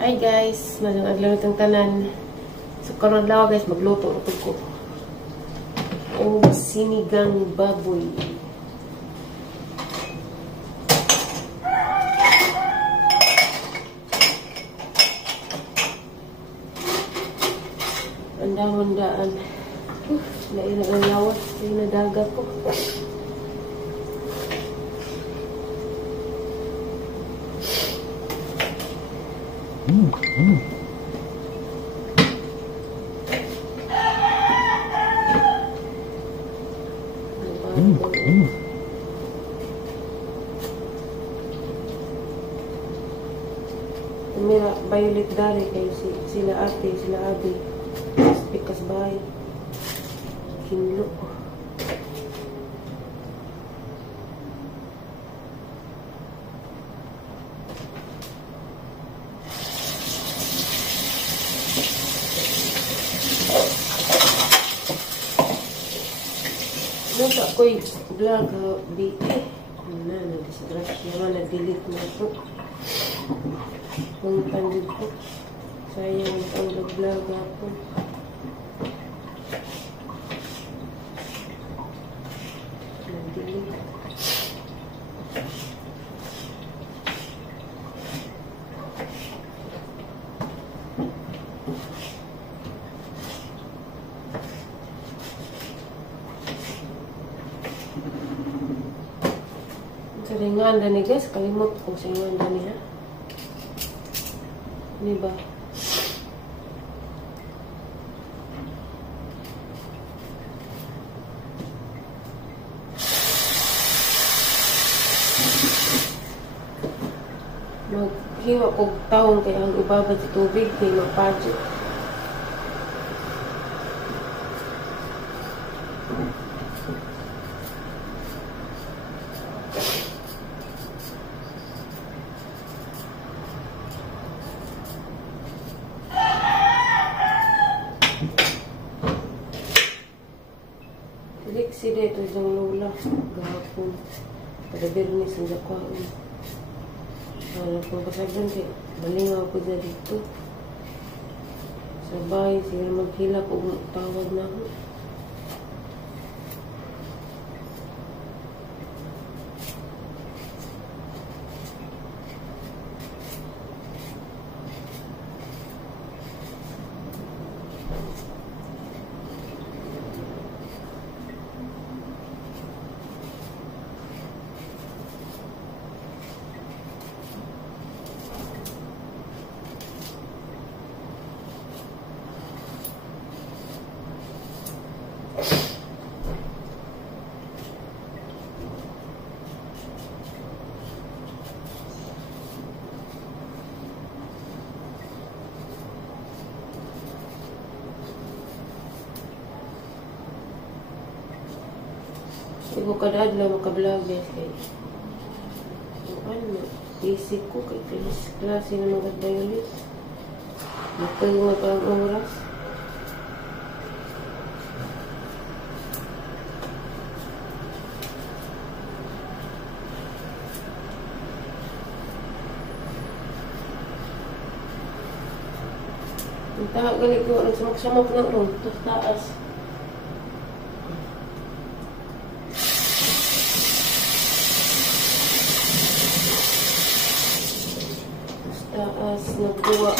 Hi guys, magandang adlaw itong tanan. So karon adlaw guys, magluto ito ko. O sinigang baboy. Andamandaan. Lain ang lawas, nadagat ko. Mira, violet dari kayo sila ate, sila abi. Pikas bahay. Kinlo. Nasa ako'y vlog BA. Na, nag-disgrasya naman, nag-delete na ako. Kung pandid ko. Sayang ang vlog ako. Nag-delete. Sa ringanda ni guys, kalimot ko sa ringanda niya. Diba? Maghiwa kong taong kaya ang ibabad sa tubig kay magpadyo. Sila ito isang lola. Gahapon. Pada bernis ang jakwaan. Alam ko kasagan kaya malingaw ko dyan dito. Sabay sila maghilak o tawag na ako. Ibu kadad lang makablog guys kay ano, basic ko kay klase na mga violet. Matayo pa ang oras. Ang galing ko, nagsamak-samak na ron, taas. Taas, nagbuwa.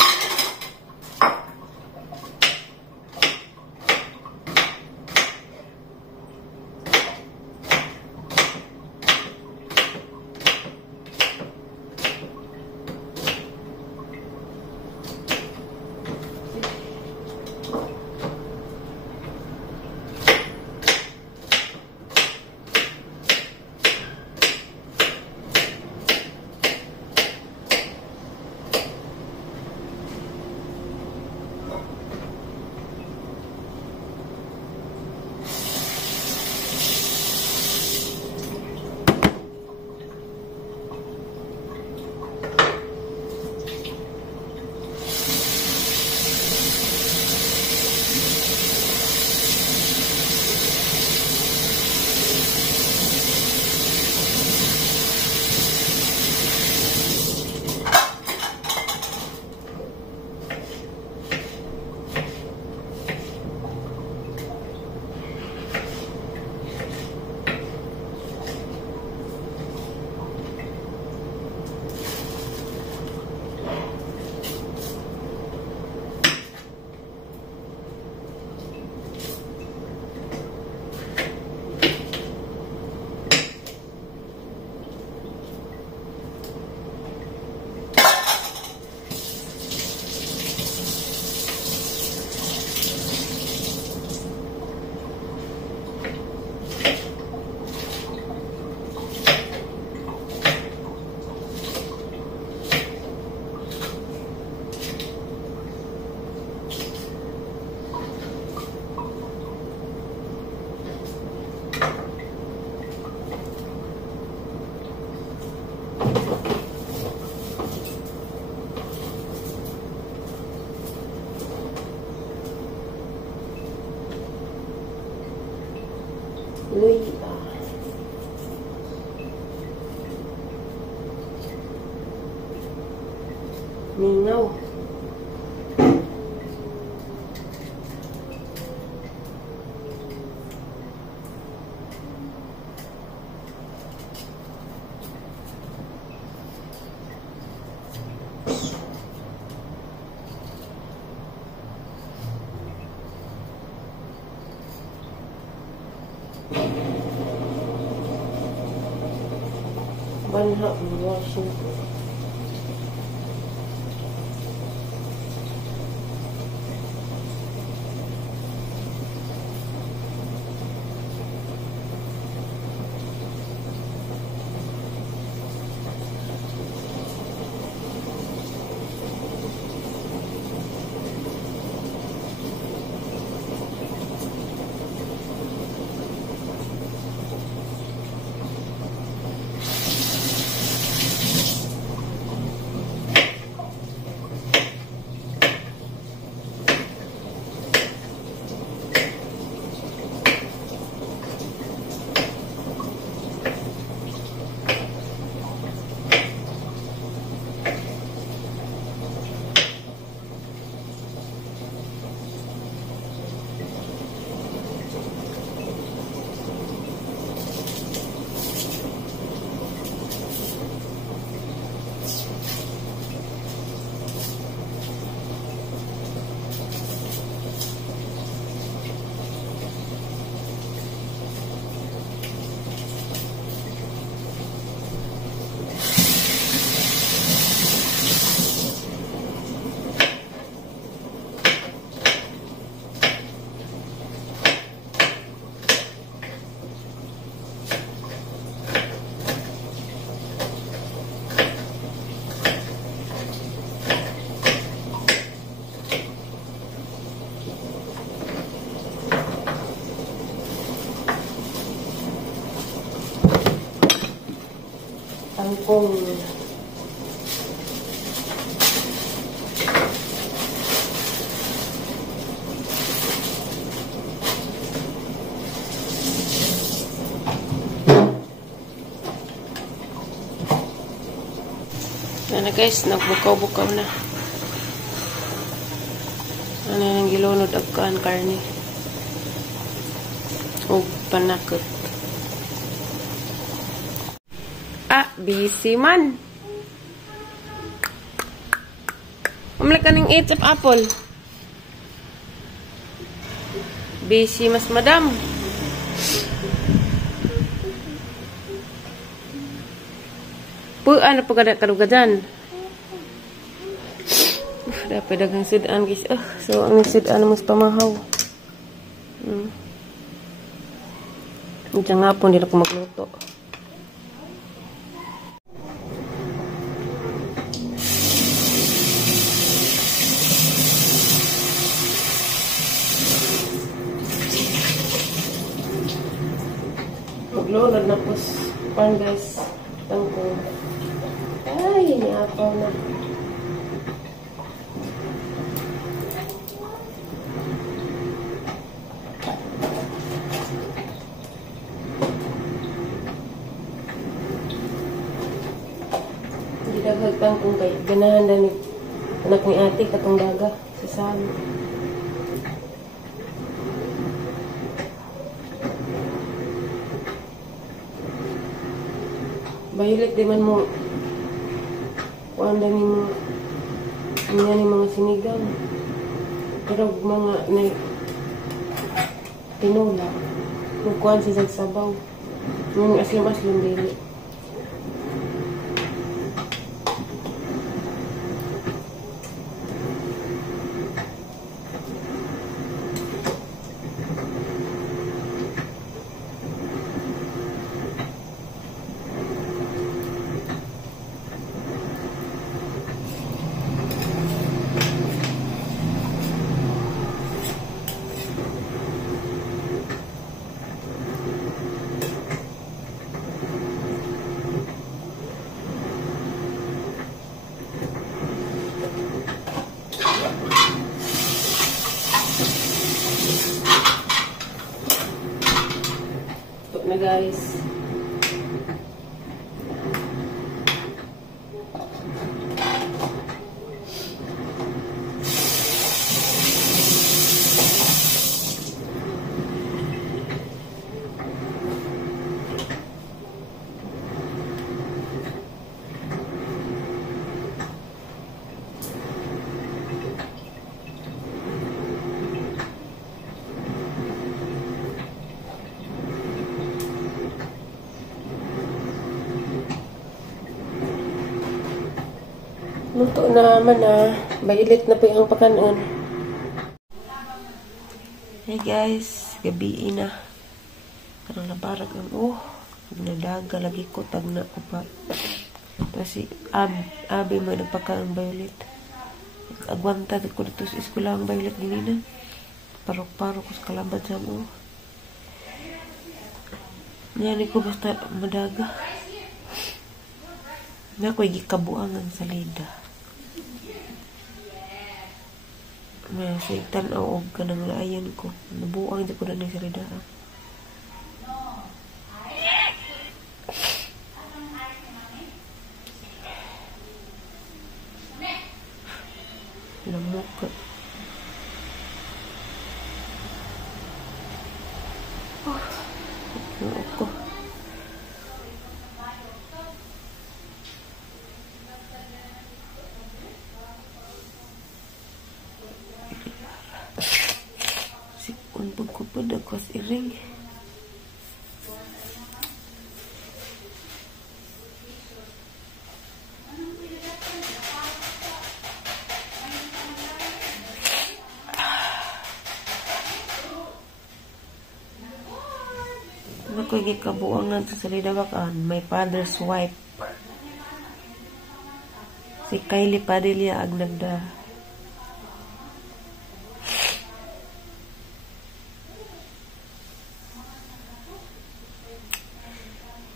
Ningaw. Banha washing. Kangkong. Ano guys, nagbukaw-bukaw na. Ano nang gilunod agkaan karne. O panakot. Ah, busy man. Umalik ka ng 8 of apple. Busy mas madam. Ano pa kada karuga dyan? Dapat dagang sudan guys. So ang sudan mas pamahaw. Diyan nga po, hindi na ko magluto. Maglulad na po. Pan guys. Tangko. Ay, niapaw na. Hindi daghagtang kung kay ganahan na ni anak ni ate katong daga sa salo. Bahilit di man mo kuanda ni mga sinigang. Pero mga tinula. Kukuhan siya sa sabaw. Yung aslim-aslim dili. Na guys. Luto na naman na. Violet na po yung pakanon. Hey guys, gabi na. Karang nabarag ang nadaga lagi ko tagna ko pa. Kasi abi mo nagpakaon Violet. Agwanta ko dito sa eskwela ang Violet ginina. Parok-parok ko sa kalaban sa mo. Yan ko basta madaga. Na ko'y gikabuangan sa lida. Masig tanaw og kanang laayan ko. Nabuang di ko na sa lida. Lamok ka. Ako. Sikon pagkupad ako sa iring. Ako'y gikabuangan sa salida bakaan. My father's wife. Si Kylie Padilla ag nagda.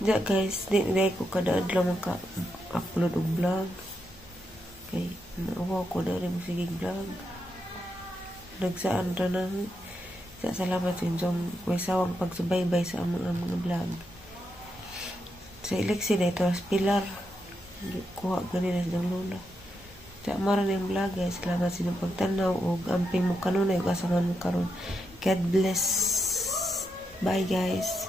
Ja guys, di ko kada adlaw maka-upload og vlog. Kay naawa ko na rin sige vlog. Nagsaan ra na. Salamat sa inyong may sawang pagsubaybay sa mga vlog. Sa eleksi na ito, pilar. Kuha ganina sa lola. Sa mara na yung vlog guys. Salamat sa inyong pagtanaw o amping mo kanunay o kasaman mo karon. God bless. Bye guys.